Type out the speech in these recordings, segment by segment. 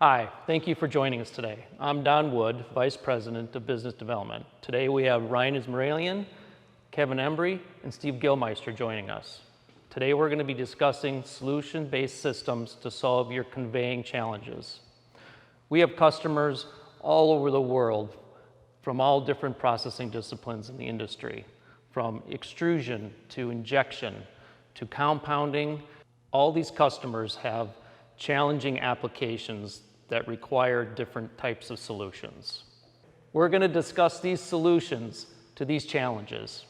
Hi, thank you for joining us today. I'm Don Wood, Vice President of Business Development. Today we have Ryan Ismirlian, Kevin Embury, and Steve Gillmeister joining us. Today we're going to be discussing solution-based systems to solve your conveying challenges. We have customers all over the world from all different processing disciplines in the industry, from extrusion to injection to compounding. All these customers have challenging applications that require different types of solutions. We're going to discuss these solutions to these challenges.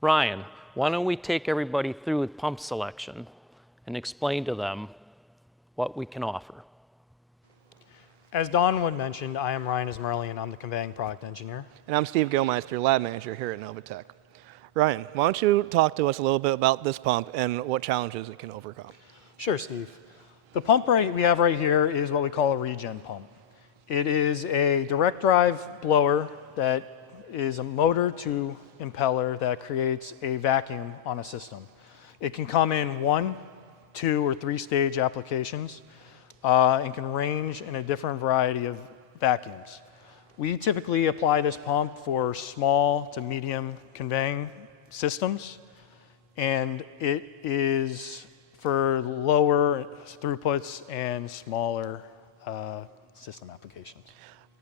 Ryan, why don't we take everybody through pump selection and explain to them what we can offer. As Don Wood mentioned, I am Ryan Ismirlian. I'm the Conveying Product Engineer. And I'm Steve Gillmeister, Lab Manager here at Novatec. Ryan, why don't you talk to us a little bit about this pump and what challenges it can overcome? Sure, Steve. The pump we have right here is what we call a Regen Pump. It is a direct drive blower that is a motor to impeller that creates a vacuum on a system. It can come in 1, 2, or 3 stage applications and can range in a different variety of vacuums. We typically apply this pump for small to medium conveying systems, and it is for lower throughputs and smaller system applications.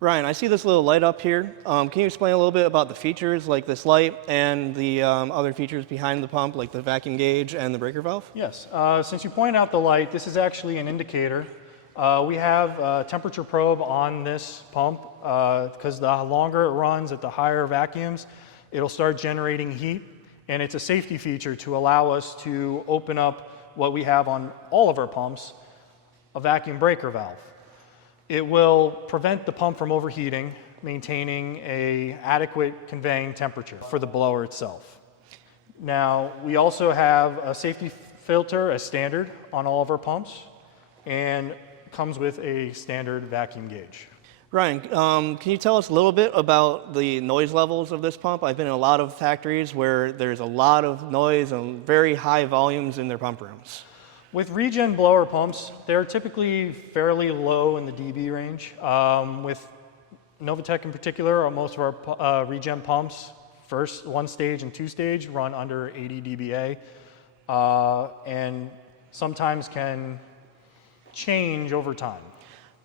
Ryan, I see this little light up here. Can you explain a little bit about the features, like this light and the other features behind the pump, like the vacuum gauge and the breaker valve? Yes, since you pointed out the light, this is actually an indicator. We have a temperature probe on this pump because the longer it runs at the higher vacuums, it'll start generating heat, and it's a safety feature to allow us to open up what we have on all of our pumps, a vacuum breaker valve. It will prevent the pump from overheating, maintaining an adequate conveying temperature for the blower itself. Now, we also have a safety filter as standard on all of our pumps, and comes with a standard vacuum gauge. Ryan, can you tell us a little bit about the noise levels of this pump? I've been in a lot of factories where there's a lot of noise and very high volumes in their pump rooms. With Regen blower pumps, they're typically fairly low in the dB range. With Novatec in particular, most of our Regen pumps, first 1 stage and 2 stage, run under 80 dBA, and sometimes can change over time.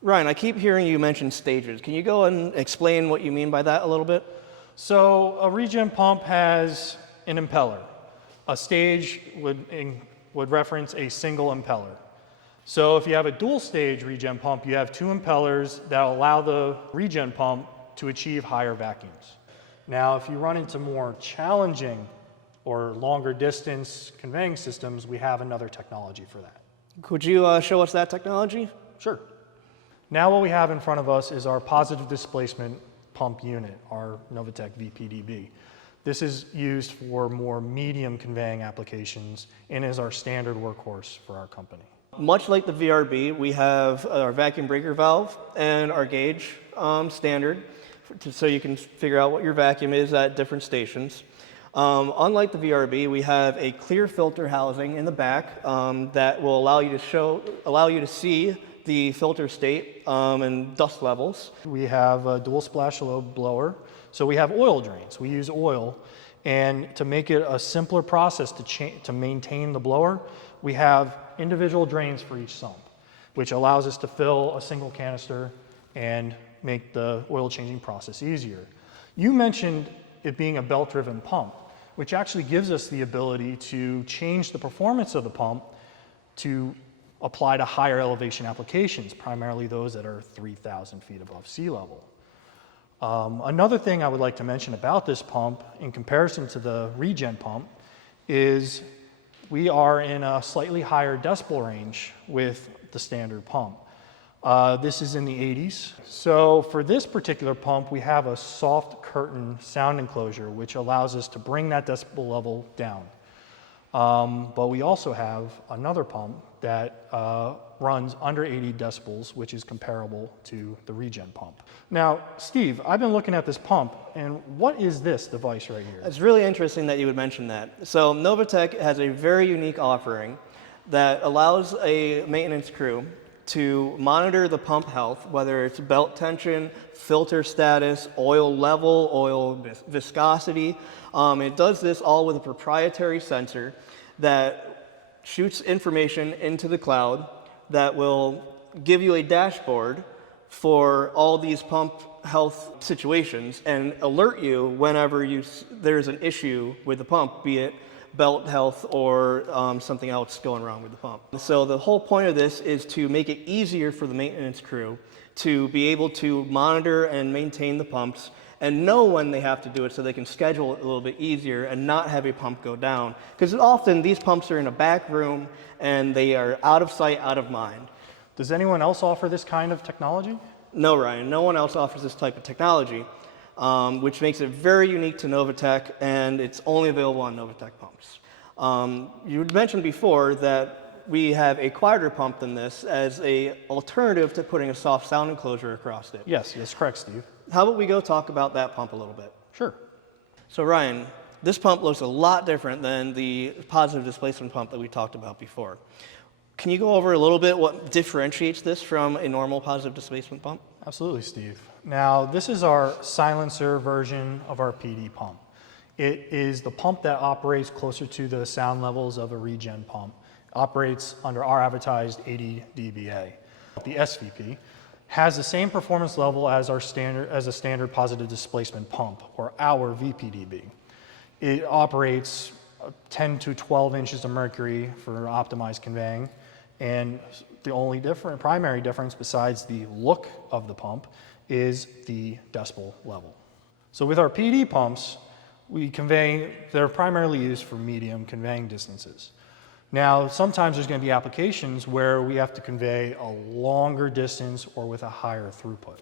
Ryan, I keep hearing you mention stages. Can you go and explain what you mean by that a little bit? So a Regen pump has an impeller. A stage would reference a single impeller. So if you have a dual stage Regen pump, you have 2 impellers that allow the Regen pump to achieve higher vacuums. Now, if you run into more challenging or longer distance conveying systems, we have another technology for that. Could you show us that technology? Sure. Now what we have in front of us is our positive displacement pump unit, our Novatec VPDB. This is used for more medium conveying applications and is our standard workhorse for our company. Much like the VRB, we have our vacuum breaker valve and our gauge standard, so you can figure out what your vacuum is at different stations. Unlike the VRB, we have a clear filter housing in the back that will allow you to see the filter state and dust levels. We have a dual splash lobe blower, so we have oil drains. We use oil, and to make it a simpler process to maintain the blower, we have individual drains for each sump, which allows us to fill a single canister and make the oil changing process easier. You mentioned it being a belt-driven pump, which actually gives us the ability to change the performance of the pump to apply to higher elevation applications, primarily those that are 3,000 feet above sea level. Another thing I would like to mention about this pump in comparison to the Regen pump is we are in a slightly higher decibel range with the standard pump. This is in the 80s. So for this particular pump, we have a soft curtain sound enclosure, which allows us to bring that decibel level down. But we also have another pump that runs under 80 decibels, which is comparable to the Regen pump. Now, Steve, I've been looking at this pump, and what is this device right here? It's really interesting that you would mention that. So Novatec has a very unique offering that allows a maintenance crew to monitor the pump health, whether it's belt tension, filter status, oil level, oil viscosity. It does this all with a proprietary sensor that shoots information into the cloud that will give you a dashboard for all these pump health situations and alert you whenever there's an issue with the pump, be it belt health or something else going wrong with the pump. So the whole point of this is to make it easier for the maintenance crew to be able to monitor and maintain the pumps and know when they have to do it so they can schedule it a little bit easier and not have a pump go down. Because often these pumps are in a back room and they are out of sight, out of mind. Does anyone else offer this kind of technology? No, Ryan, no one else offers this type of technology, which makes it very unique to Novatec, and it's only available on Novatec pumps. You mentioned before that we have a quieter pump than this as an alternative to putting a soft sound enclosure across it. Yes, correct, Steve. How about we go talk about that pump a little bit? Sure. So Ryan, this pump looks a lot different than the positive displacement pump that we talked about before. Can you go over a little bit what differentiates this from a normal positive displacement pump? Absolutely, Steve. Now, this is our silencer version of our PD pump. It is the pump that operates closer to the sound levels of a Regen pump. Operates under our advertised 80 dBA. The SVP has the same performance level as a standard positive displacement pump, or our VPDB. It operates 10 to 12 inches of mercury for optimized conveying. And the only primary difference besides the look of the pump is the decibel level. So with our PD pumps, they're primarily used for medium conveying distances. Now, sometimes there's going to be applications where we have to convey a longer distance or with a higher throughput.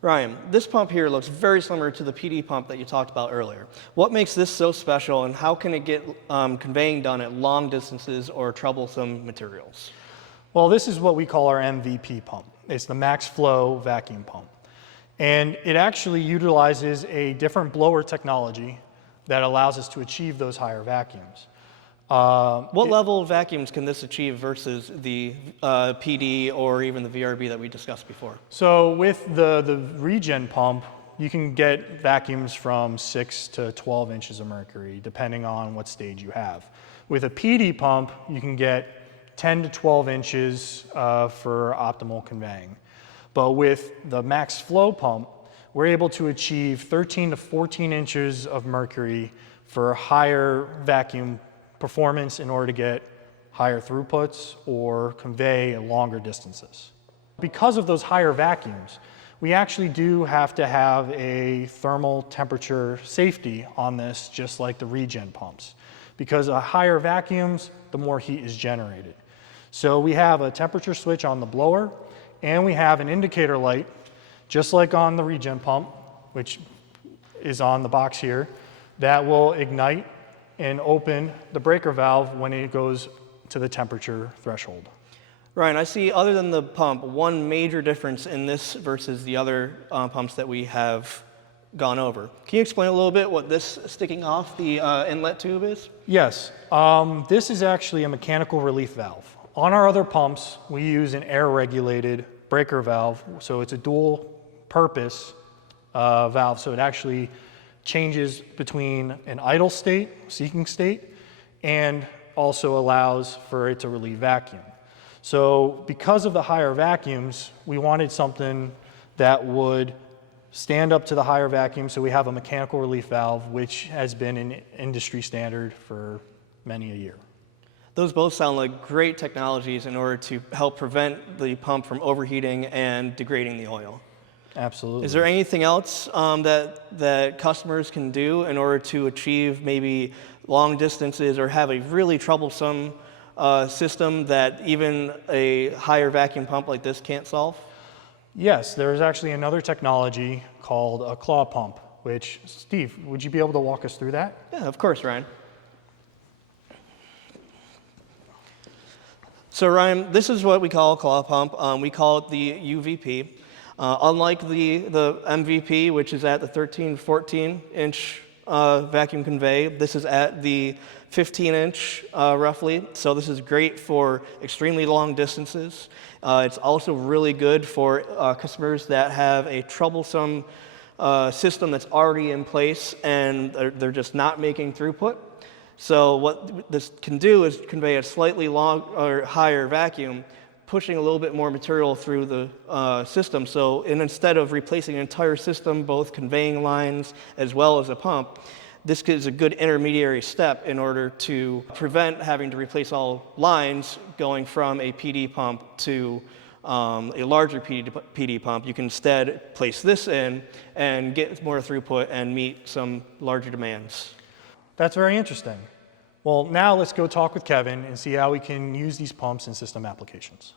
Ryan, this pump here looks very similar to the PD pump that you talked about earlier. What makes this so special, and how can it get conveying done at long distances or troublesome materials? Well, this is what we call our MVP pump. It's the max flow vacuum pump. And it actually utilizes a different blower technology that allows us to achieve those higher vacuums. What level of vacuums can this achieve versus the PD or even the VRB that we discussed before? So with the Regen pump, you can get vacuums from 6 to 12 inches of mercury, depending on what stage you have. With a PD pump, you can get 10 to 12 inches for optimal conveying. But with the max flow pump, we're able to achieve 13 to 14 inches of mercury for higher vacuum performance in order to get higher throughputs or convey longer distances. Because of those higher vacuums, we actually do have to have a thermal temperature safety on this, just like the Regen pumps. Because at higher vacuums, the more heat is generated. So we have a temperature switch on the blower, and we have an indicator light, just like on the Regen pump, which is on the box here, that will ignite and open the breaker valve when it goes to the temperature threshold. Ryan, I see, other than the pump, one major difference in this versus the other pumps that we have gone over. Can you explain a little bit what this sticking off the inlet tube is? Yes, this is actually a mechanical relief valve. On our other pumps, we use an air-regulated breaker valve, so it's a dual-purpose valve, so it actually changes between an idle state, seeking state, and also allows for it to relieve vacuum. So because of the higher vacuums, we wanted something that would stand up to the higher vacuum, so we have a mechanical relief valve, which has been an industry standard for many a year. Those both sound like great technologies in order to help prevent the pump from overheating and degrading the oil. Absolutely. Is there anything else that customers can do in order to achieve maybe long distances or have a really troublesome system that even a higher vacuum pump like this can't solve? Yes, there's actually another technology called a claw pump, which, Steve, would you be able to walk us through that? Yeah, of course, Ryan. So Ryan, this is what we call a claw pump. We call it the UVP. Unlike the MVP, which is at the 13, 14 inch vacuum convey. This is at the 15-inch roughly, so this is great for extremely long distances. It's also really good for customers that have a troublesome system that's already in place and they're just not making throughput. So what this can do is convey a slightly long or higher vacuum, pushing a little bit more material through the system. So instead of replacing an entire system, both conveying lines as well as a pump, this is a good intermediary step in order to prevent having to replace all lines going from a PD pump to a larger PD pump. You can instead place this in and get more throughput and meet some larger demands. That's very interesting. Well, now let's go talk with Kevin and see how we can use these pumps in system applications.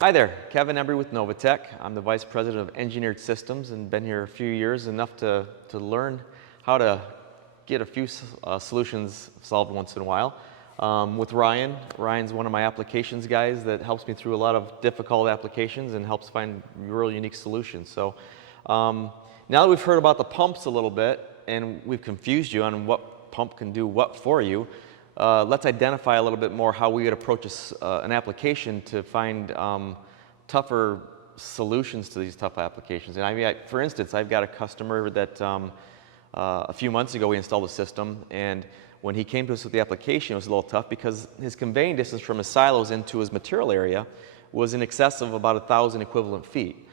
Hi there, Kevin Embury with Novatec. I'm the Vice President of Engineered Systems and been here a few years, enough to learn how to get a few solutions solved once in a while. With Ryan's one of my applications guys that helps me through a lot of difficult applications and helps find real unique solutions. So now that we've heard about the pumps a little bit and we've confused you on what pump can do what for you, let's identify a little bit more how we would approach an application to find tougher solutions to these tough applications. And I mean, for instance, I've got a customer that a few months ago we installed a system, and when he came to us with the application, it was a little tough because his conveying distance from his silos into his material area was in excess of about 1,000 equivalent feet,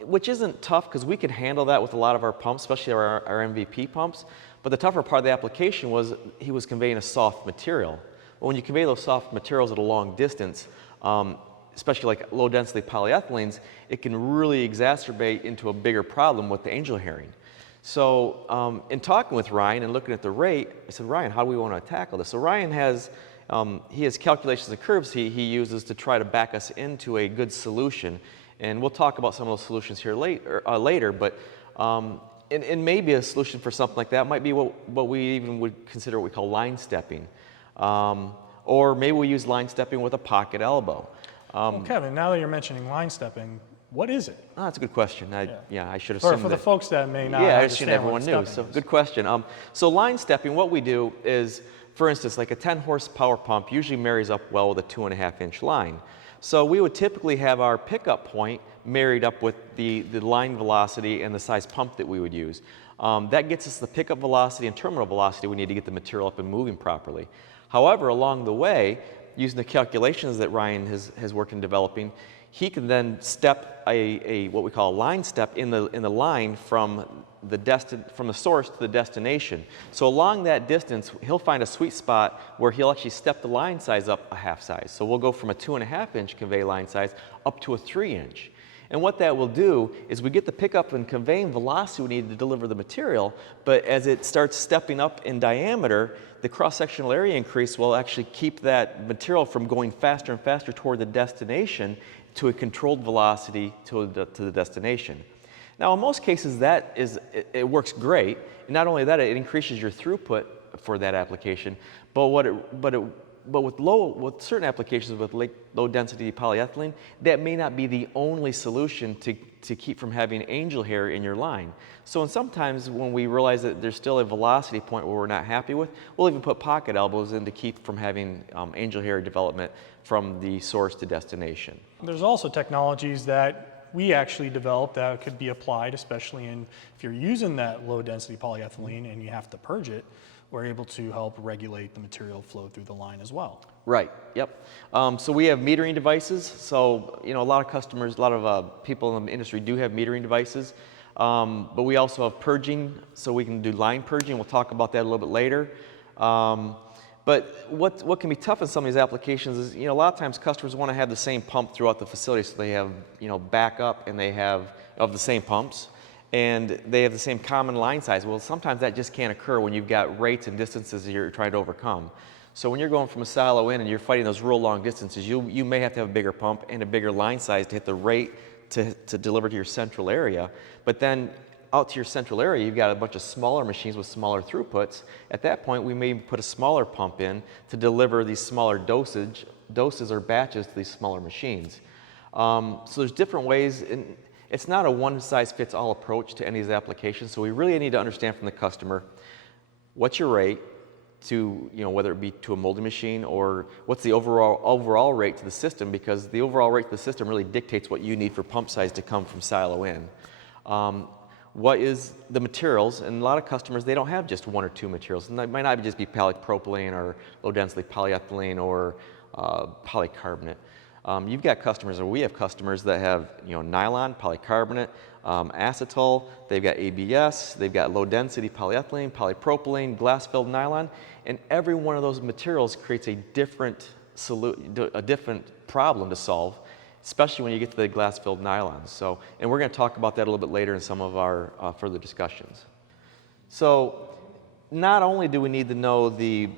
which isn't tough because we could handle that with a lot of our pumps, especially our MVP pumps. But the tougher part of the application was he was conveying a soft material. Well, when you convey those soft materials at a long distance, especially like low density polyethylenes, it can really exacerbate into a bigger problem with the angel herring. So in talking with Ryan and looking at the rate, I said, Ryan, how do we want to tackle this? So Ryan has, he has calculations and curves he uses to try to back us into a good solution. And we'll talk about some of those solutions here later, but and maybe a solution for something like that might be what we even would consider what we call line stepping. Or maybe we use line stepping with a pocket elbow. Well, Kevin, now that you're mentioning line stepping, what is it? Oh, that's a good question. Yeah, I should have For the folks that may not I understand assumed everyone knew. So good question. So line stepping, what we do is, for instance, like a 10 horsepower pump usually marries up well with a 2.5-inch line. So we would typically have our pickup point married up with the line velocity and the size pump that we would use. That gets us the pickup velocity and terminal velocity we need to get the material up and moving properly. However, along the way, using the calculations that Ryan has worked in developing, he can then step what we call a line step in the line from the source to the destination. So along that distance, he'll find a sweet spot where he'll actually step the line size up a half size. So we'll go from a 2.5-inch convey line size up to a 3-inch. And what that will do is we get the pickup and conveying velocity we need to deliver the material, but as it starts stepping up in diameter, the cross-sectional area increase will actually keep that material from going faster and faster toward the destination to a controlled velocity to the destination. Now, in most cases, it works great. And not only that, it increases your throughput for that application, but with certain applications with low density polyethylene, that may not be the only solution to keep from having angel hair in your line. So sometimes when we realize that there's still a velocity point where we're not happy with, we'll even put pocket elbows in to keep from having angel hair development from the source to destination. There's also technologies that we actually developed that could be applied, especially if you're using that low density polyethylene and you have to purge it. We're able to help regulate the material flow through the line as well. Right, yep. So we have metering devices. So, a lot of customers, a lot of people in the industry do have metering devices. But we also have purging, so we can do line purging. We'll talk about that a little bit later. But what can be tough in some of these applications is, a lot of times customers want to have the same pump throughout the facility, so they have, backup and they have of the same pumps. And they have the same common line size. Well, sometimes that just can't occur when you've got rates and distances that you're trying to overcome. So when you're going from a silo in and you're fighting those real long distances, you may have to have a bigger pump and a bigger line size to hit the rate to deliver to your central area. But then out to your central area, you've got a bunch of smaller machines with smaller throughputs. At that point, we may put a smaller pump in to deliver these smaller doses or batches to these smaller machines. So there's different ways. It's not a one-size-fits-all approach to any of these applications, so we really need to understand from the customer, what's your rate to, whether it be to a molding machine, or what's the overall rate to the system, because the overall rate to the system really dictates what you need for pump size to come from silo in. What is the materials, and a lot of customers, they don't have just one or two materials, and that might not just be polypropylene or low-density polyethylene or polycarbonate. You've got customers, or we have customers that have nylon, polycarbonate, acetal, they've got ABS, they've got low-density polyethylene, polypropylene, glass-filled nylon, and every one of those materials creates a different problem to solve, especially when you get to the glass-filled nylons. So, and we're going to talk about that a little bit later in some of our further discussions. So, not only do we need to know the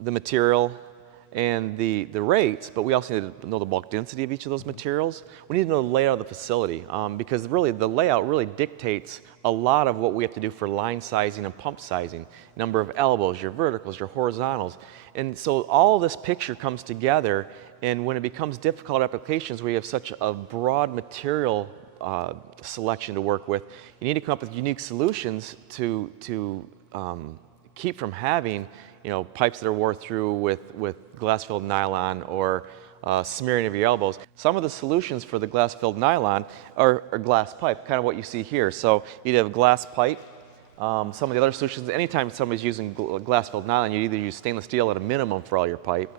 material and the rates, but we also need to know the bulk density of each of those materials. We need to know the layout of the facility, because really the layout really dictates a lot of what we have to do for line sizing and pump sizing. Number of elbows, your verticals, your horizontals. And so all this picture comes together, and when it becomes difficult applications where you have such a broad material selection to work with, you need to come up with unique solutions to keep from having pipes that are wore through with glass-filled nylon or smearing of your elbows. Some of the solutions for the glass-filled nylon are glass pipe, kind of what you see here. So you'd have a glass pipe. Some of the other solutions, anytime somebody's using glass-filled nylon, you either use stainless steel at a minimum for all your pipe.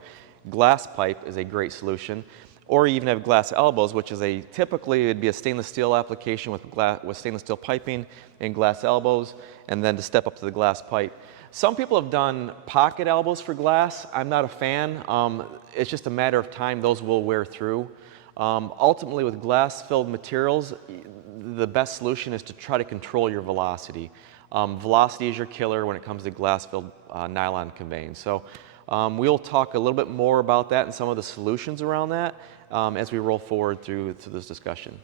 Glass pipe is a great solution. Or you even have glass elbows, which is typically it'd be a stainless steel application with stainless steel piping and glass elbows, and then to step up to the glass pipe. Some people have done pocket elbows for glass. I'm not a fan. It's just a matter of time. Those will wear through. Ultimately, with glass-filled materials, the best solution is to try to control your velocity. Velocity is your killer when it comes to glass-filled nylon conveying. So we'll talk a little bit more about that and some of the solutions around that as we roll forward through this discussion.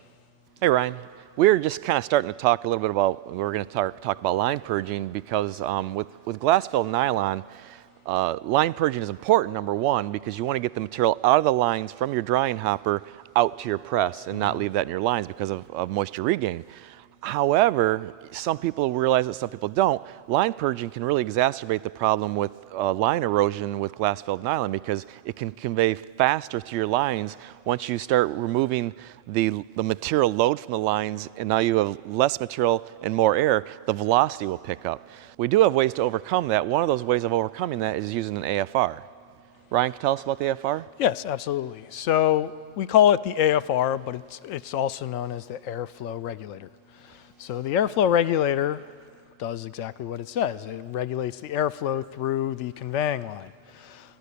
Hey, Ryan. We're just kind of starting to talk a little bit about, we're going to talk about line purging, because with glass-filled nylon, line purging is important, number one, because you want to get the material out of the lines from your drying hopper out to your press and not leave that in your lines because of moisture regain. However, some people realize it, some people don't. Line purging can really exacerbate the problem with line erosion with glass-filled nylon, because it can convey faster through your lines once you start removing the material load from the lines, and now you have less material and more air, the velocity will pick up. We do have ways to overcome that. One of those ways of overcoming that is using an AFR. Ryan, can you tell us about the AFR? Yes, absolutely. So we call it the AFR, but it's also known as the Air Flow Regulator. So the Air Flow Regulator does exactly what it says. It regulates the airflow through the conveying line.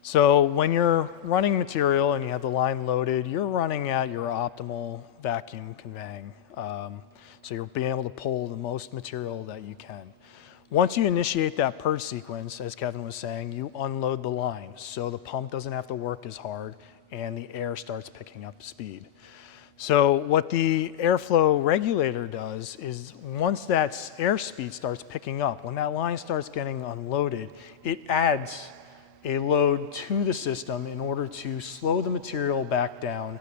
So when you're running material and you have the line loaded, you're running at your optimal vacuum conveying. So you're being able to pull the most material that you can. Once you initiate that purge sequence, as Kevin was saying, you unload the line. So the pump doesn't have to work as hard and the air starts picking up speed. So what the airflow regulator does is, once that airspeed starts picking up, when that line starts getting unloaded, it adds a load to the system in order to slow the material back down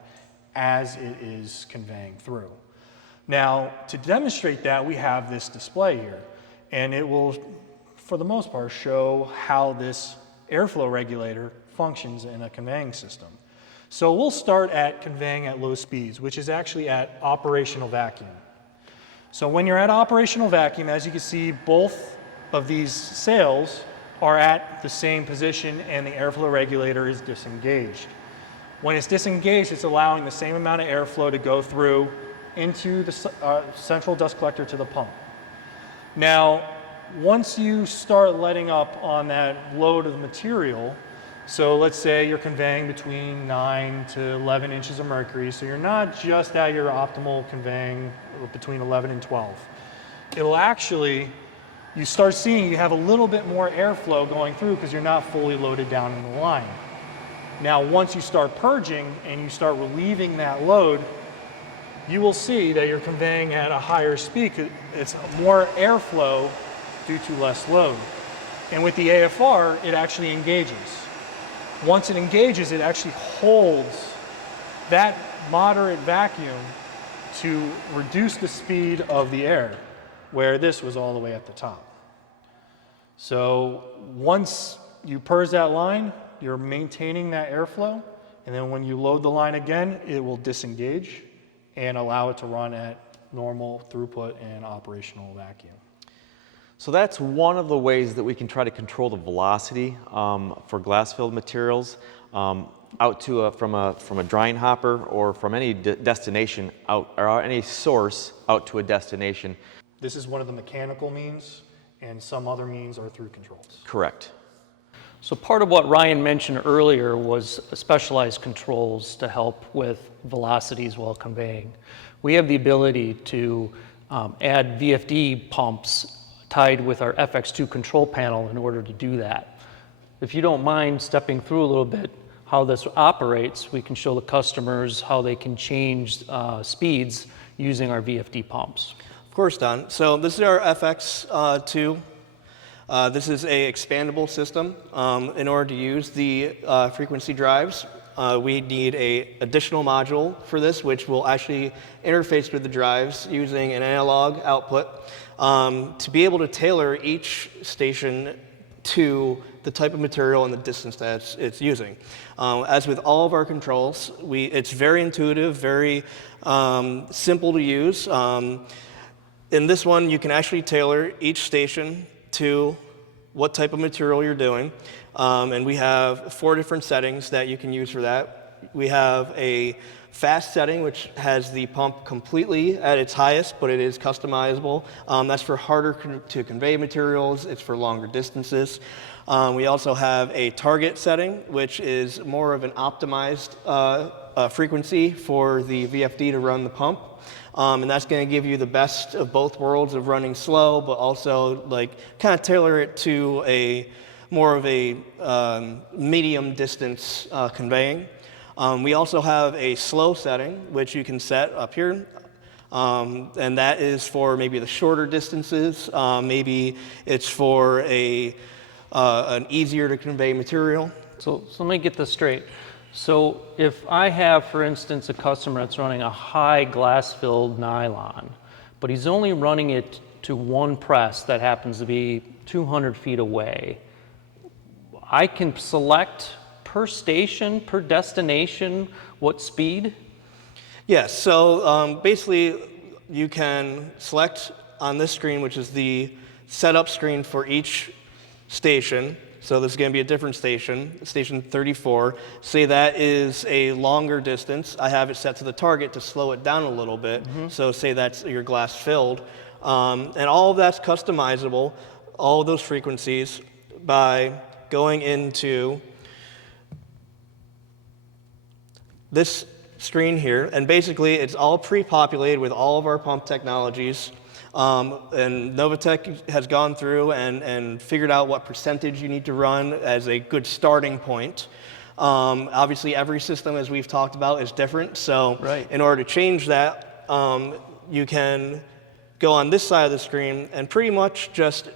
as it is conveying through. Now, to demonstrate that, we have this display here, and it will, for the most part, show how this airflow regulator functions in a conveying system. So we'll start at conveying at low speeds, which is actually at operational vacuum. So when you're at operational vacuum, as you can see, both of these sails are at the same position and the airflow regulator is disengaged. When it's disengaged, it's allowing the same amount of airflow to go through into the central dust collector to the pump. Now, once you start letting up on that load of material, so let's say you're conveying between 9 to 11 inches of mercury, so you're not just at your optimal conveying between 11 and 12. It'll actually, you start seeing you have a little bit more airflow going through because you're not fully loaded down in the line. Now, once you start purging and you start relieving that load, you will see that you're conveying at a higher speed. It's more airflow due to less load. And with the AFR, it actually engages. Once it engages, it actually holds that moderate vacuum to reduce the speed of the air, where this was all the way at the top. So once you purge that line, you're maintaining that airflow, and then when you load the line again, it will disengage and allow it to run at normal throughput and operational vacuum. So that's one of the ways that we can try to control the velocity for glass-filled materials out to from a drying hopper or from any destination out, or any source out to a destination. This is one of the mechanical means, and some other means are through controls. Correct. So part of what Ryan mentioned earlier was specialized controls to help with velocities while conveying. We have the ability to add VFD pumps tied with our FX2 control panel in order to do that. If you don't mind stepping through a little bit how this operates, we can show the customers how they can change speeds using our VFD pumps. Of course, Don. So this is our FX2. This is a expandable system. In order to use the frequency drives, we need an additional module for this, which will actually interface with the drives using an analog output to be able to tailor each station to the type of material and the distance that it's using. As with all of our controls, it's very intuitive, very simple to use. In this one, you can actually tailor each station to what type of material you're doing. And we have 4 different settings that you can use for that. We have a fast setting, which has the pump completely at its highest, but it is customizable. That's for harder to convey materials. It's for longer distances. We also have a target setting, which is more of an optimized frequency for the VFD to run the pump. And that's going to give you the best of both worlds of running slow, but also like kind of tailor it to a more of a medium distance conveying. We also have a slow setting, which you can set up here. And that is for maybe the shorter distances. Maybe it's for an easier to convey material. So let me get this straight. So if I have, for instance, a customer that's running a high glass-filled nylon, but he's only running it to one press that happens to be 200 feet away, I can select per station, per destination, what speed? Yes, so basically you can select on this screen, which is the setup screen for each station. So this is going to be a different station, station 34. Say that is a longer distance. I have it set to the target to slow it down a little bit. So say that's your glass filled. And all of that's customizable, all of those frequencies, by going into this screen here. And basically it's all pre-populated with all of our pump technologies. And Novatec has gone through and figured out what percentage you need to run as a good starting point. Obviously, every system, as we've talked about, is different. So in order to change that, you can go on this side of the screen and pretty much just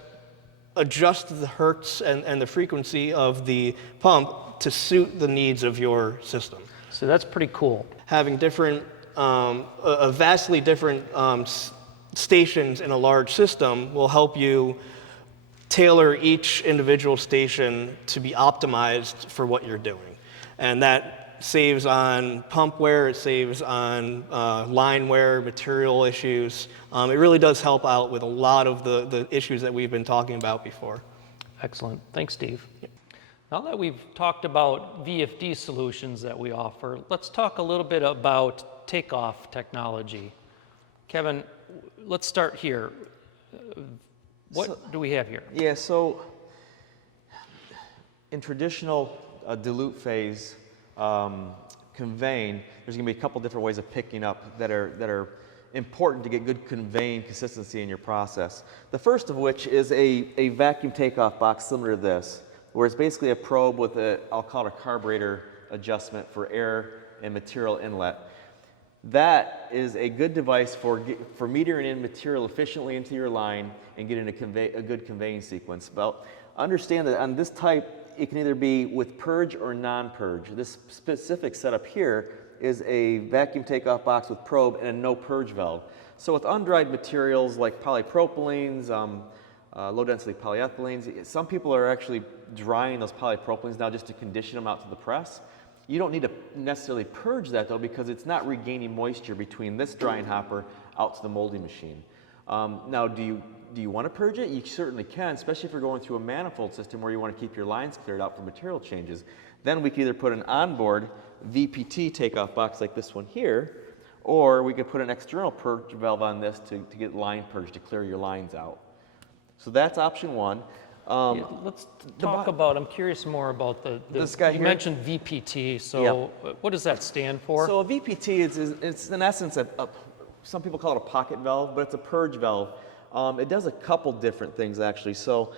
adjust the hertz and the frequency of the pump to suit the needs of your system. So that's pretty cool. Having different, a vastly different stations in a large system will help you tailor each individual station to be optimized for what you're doing. And that saves on pump wear, it saves on line wear, material issues. It really does help out with a lot of the issues that we've been talking about before. Excellent. Thanks, Steve. Now that we've talked about VFD solutions that we offer, let's talk a little bit about takeoff technology. Kevin, let's start here. What do we have here? Yeah, so in traditional dilute phase conveying, there's going to be a couple different ways of picking up that are important to get good conveying consistency in your process. The first of which is a vacuum takeoff box similar to this, where it's basically a probe with I'll call it a carburetor adjustment for air and material inlet. That is a good device for metering in material efficiently into your line and getting a good conveying sequence. But understand that on this type, it can either be with purge or non-purge. This specific setup here is a vacuum takeoff box with probe and a no purge valve. So with undried materials like polypropylenes, low-density polyethylenes, some people are actually drying those polypropylenes now just to condition them out to the press. You don't need to necessarily purge that though, because it's not regaining moisture between this drying hopper out to the molding machine. Now, do you want to purge it? You certainly can, especially if you're going through a manifold system where you want to keep your lines cleared out for material changes. Then we could either put an onboard VPT takeoff box like this one here, or we could put an external purge valve on this to get line purge, to clear your lines out. So that's option one. Yeah, let's talk about, I'm curious more about this guy you here? mentioned VPT, so what does that stand for? So a VPT it's in essence some people call it a pocket valve, but it's a purge valve. It does a couple different things actually. So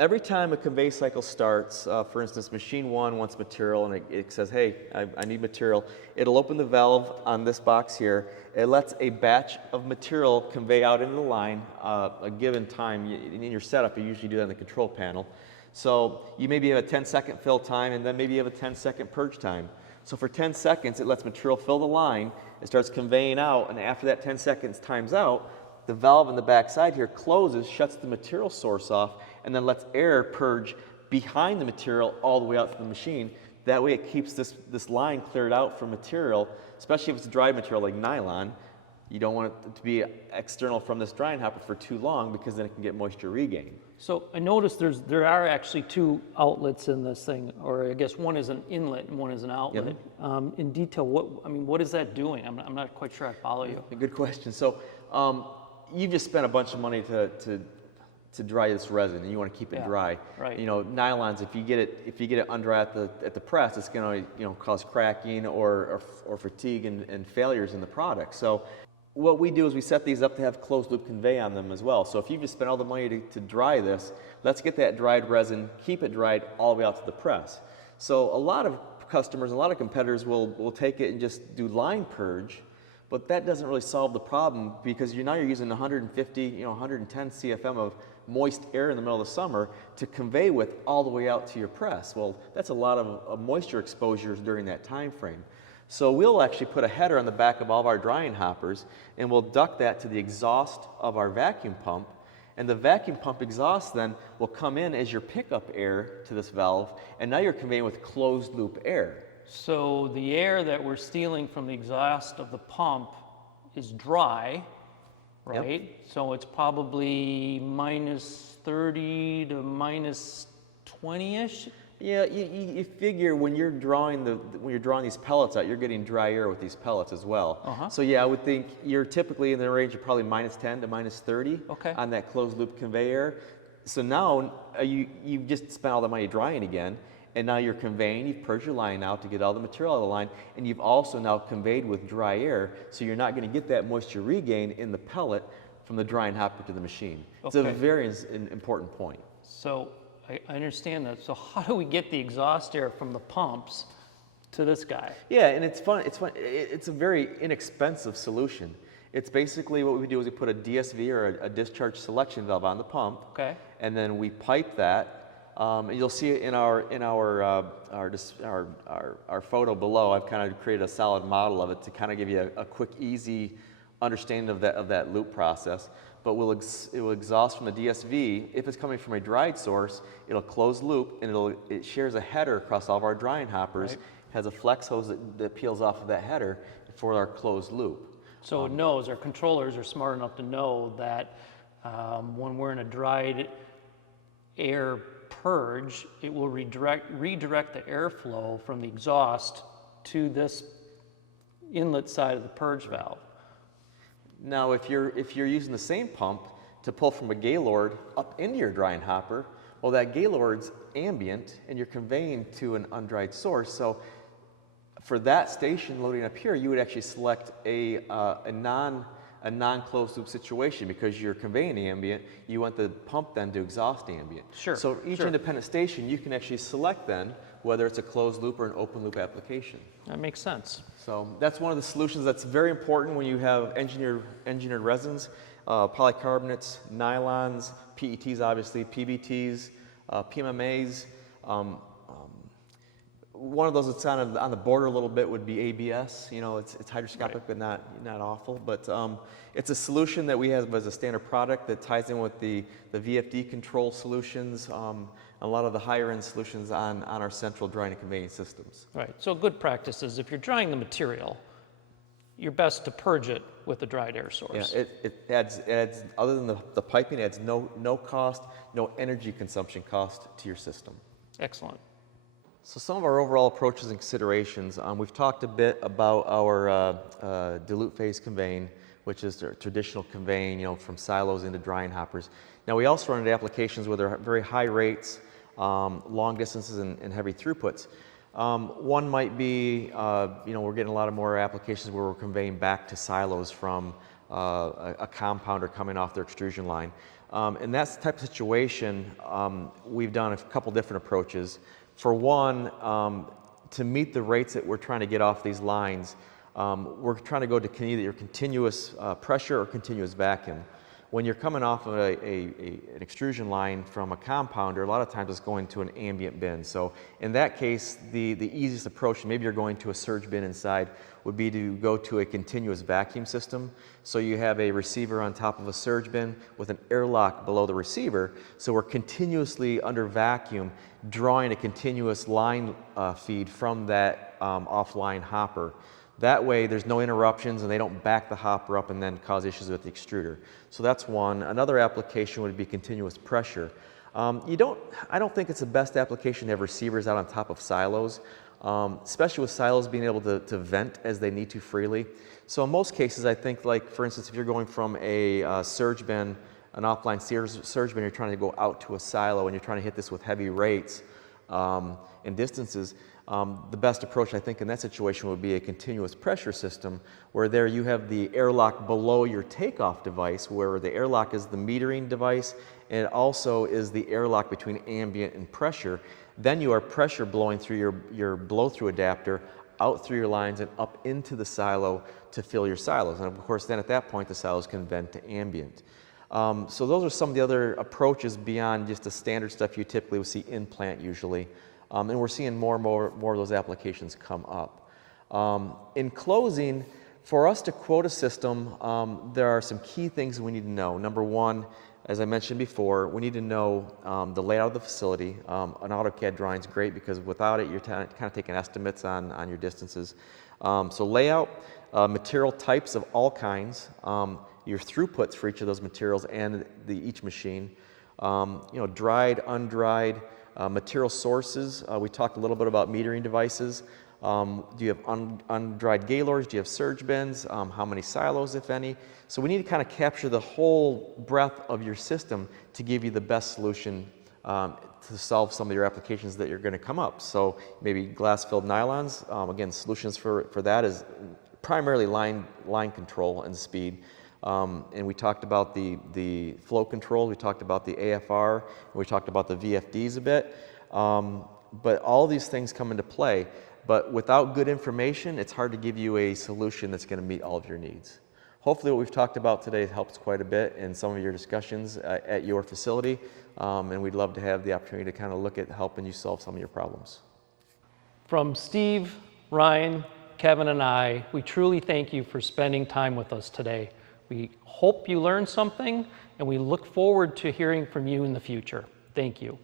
every time a convey cycle starts, for instance, machine one wants material and it says, hey, I need material, it'll open the valve on this box here. It lets a batch of material convey out into the line a given time. In your setup, you usually do that in the control panel. So you maybe have a 10-second fill time, and then maybe you have a 10-second purge time. So for 10 seconds, it lets material fill the line, it starts conveying out, and after that 10 seconds times out, the valve on the back side here closes, shuts the material source off, and then lets air purge behind the material all the way out to the machine. That way it keeps this line cleared out from material, especially if it's dry material like nylon. You don't want it to be external from this drying hopper for too long, because then it can get moisture regain. So I noticed there are actually two outlets in this thing, or I guess one is an inlet and one is an outlet. In detail, what is that doing? I'm not quite sure I follow you. Good question. So you just spent a bunch of money to dry this resin, and you want to keep it dry. Right. You know, nylons, if you get it undry at the press, it's going to cause cracking or fatigue and failures in the product. So what we do is we set these up to have closed loop convey on them as well. So if you just spent all the money to dry this, let's get that dried resin, keep it dried all the way out to the press. So a lot of customers, a lot of competitors will take it and just do line purge, but that doesn't really solve the problem, because now you're using 150, 110 CFM of moist air in the middle of the summer to convey with all the way out to your press. Well, that's a lot of moisture exposures during that time frame. So we'll actually put a header on the back of all of our drying hoppers, and we'll duct that to the exhaust of our vacuum pump, and the vacuum pump exhaust then will come in as your pickup air to this valve, and now you're conveying with closed loop air. So the air that we're stealing from the exhaust of the pump is dry, right? Yep. So it's probably minus 30 to minus 20-ish. Yeah, you figure when you're drawing these pellets out, you're getting dry air with these pellets as well. So yeah, I would think you're typically in the range of probably minus 10 to minus 30 on that closed loop conveyor. So now you've just spent all the money drying again, and now you're conveying, you've purged your line out to get all the material out of the line, and you've also now conveyed with dry air, so you're not going to get that moisture regain in the pellet from the drying hopper to the machine. It's a very important point. So I understand that. So how do we get the exhaust air from the pumps to this guy? Yeah, and it's fun. It's a very inexpensive solution. It's basically what we do is we put a DSV, or a discharge selection valve, on the pump. Okay. And then we pipe that. And you'll see it in our photo below. I've kind of created a solid model of it to kind of give you a quick, easy understanding of that loop process. But it will exhaust from the DSV. If it's coming from a dried source, it'll close loop, and it shares a header across all of our drying hoppers. Right. Has a flex hose that peels off of that header for our closed loop. So it knows, our controllers are smart enough to know that when we're in a dried air purge, it will redirect the airflow from the exhaust to this inlet side of the purge valve. Now, if you're using the same pump to pull from a Gaylord up into your drying hopper, well, that Gaylord's ambient, and you're conveying to an undried source. So for that station loading up here, you would actually select a non-closed loop situation, because you're conveying ambient. You want the pump then to exhaust ambient. Sure. So each independent station, you can actually select then whether it's a closed loop or an open loop application. That makes sense. So that's one of the solutions that's very important when you have engineered resins, polycarbonates, nylons, PETs obviously, PBTs, PMMAs, One of those that's on the border a little bit would be ABS. You know, it's hydroscopic, but not awful. But it's a solution that we have as a standard product that ties in with the VFD control solutions, a lot of the higher end solutions on our central drying and conveying systems. Right, so good practice is if you're drying the material, you're best to purge it with a dried air source. Yeah, it adds other than the piping, it adds no cost, no energy consumption cost to your system. Excellent. So some of our overall approaches and considerations, we've talked a bit about our dilute phase conveying, which is the traditional conveying, you know, from silos into drying hoppers. Now we also run into applications where there are very high rates, long distances and heavy throughputs. One might be, you know, we're getting a lot of more applications where we're conveying back to silos from a compounder coming off their extrusion line. In that type of situation, we've done a couple different approaches. For one, to meet the rates that we're trying to get off these lines, we're trying to go to either continuous pressure or continuous vacuum. When you're coming off of an extrusion line from a compounder, a lot of times it's going to an ambient bin. So in that case, the easiest approach, maybe you're going to a surge bin inside, would be to go to a continuous vacuum system. So you have a receiver on top of a surge bin with an airlock below the receiver. So we're continuously under vacuum drawing a continuous line feed from that offline hopper. That way there's no interruptions and they don't back the hopper up and then cause issues with the extruder. So that's one. Another application would be continuous pressure. I don't think it's the best application to have receivers out on top of silos, especially with silos being able to vent as they need to freely. So in most cases, I think, like for instance, if you're going from a surge bin, an offline surge bin, you're trying to go out to a silo and you're trying to hit this with heavy rates and distances, the best approach I think in that situation would be a continuous pressure system where there you have the airlock below your takeoff device, where the airlock is the metering device and it also is the airlock between ambient and pressure. Then you are pressure blowing through your blow-through adapter out through your lines and up into the silo to fill your silos. And of course then at that point the silos can vent to ambient. So those are some of the other approaches beyond just the standard stuff you typically would see in plant usually. And we're seeing more and more of those applications come up. In closing, for us to quote a system, there are some key things we need to know. Number one, as I mentioned before, we need to know the layout of the facility. An AutoCAD drawing is great because without it, you're kind of taking estimates on your distances. So layout, material types of all kinds, your throughputs for each of those materials and each machine, you know, dried, undried, material sources. We talked a little bit about metering devices. Do you have undried gaylords? Do you have surge bins? How many silos, if any? So we need to kind of capture the whole breadth of your system to give you the best solution to solve some of your applications that you're going to come up. So maybe glass-filled nylons. Again, solutions for that is primarily line control and speed. And we talked about the flow control, we talked about the AFR, and we talked about the VFDs a bit. But all these things come into play. But without good information, it's hard to give you a solution that's going to meet all of your needs. Hopefully what we've talked about today helps quite a bit in some of your discussions at your facility. And we'd love to have the opportunity to kind of look at helping you solve some of your problems. From Steve, Ryan, Kevin, and I, we truly thank you for spending time with us today. We hope you learned something, and we look forward to hearing from you in the future. Thank you.